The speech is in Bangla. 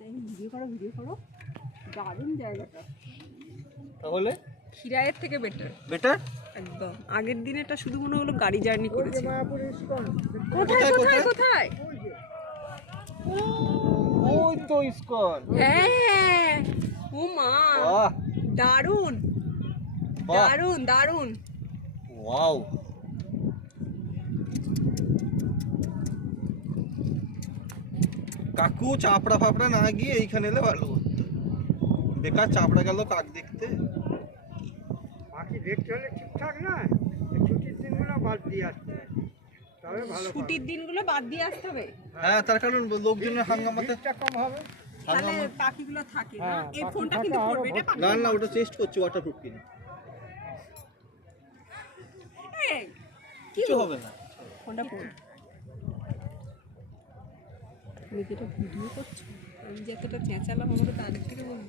ভিডিও করো দারুণ জায়গাটা। তাহলে খিরায়ের থেকে বেটার বেটার একদম। আগের দিন এটা শুধু মনে হলো গাড়ি জার্নি করেছি। কোথায়, কোথায় কোথায়? কোথায় কোথায়? ওই তো ইসকন। হ্যাঁ, ও মা, বাহ দারুণ বাহ দারুণ দারুণ। ওয়াও। কাকু চাপড়া ফাপড়া না গিয়ে এইখানে এলে ভালো হতো। বেকার চাপড়া গেল কাক দেখতে। বাকি দেখতে হলে ঠিকঠাক না, ছুটির দিনগুলো বাদ দিয়ে আসতে হবে। তবে ভালো ছুটির দিনগুলো বাদ দিয়ে আসতে হবে, হ্যাঁ, তার কারণ লোকজনের হাঙ্গামাতে ভিড়টা কম হবে। তাহলে হাঙ্গামা। পাখিগুলো থাকে না। হ্যাঁ, এই পাখি ফোনটা থাকে কিন্তু আরো পড়বে, এটা না না, ওটা টেস্ট করছি ওয়াটারপ্রুফ কিনা। এই, কিছু হবে না। ফোনটা পড়বে। তুমি যেটা ভিডিও করছো, আমি যতটা চেঁচালাম আমাকে তাদের থেকে বলতে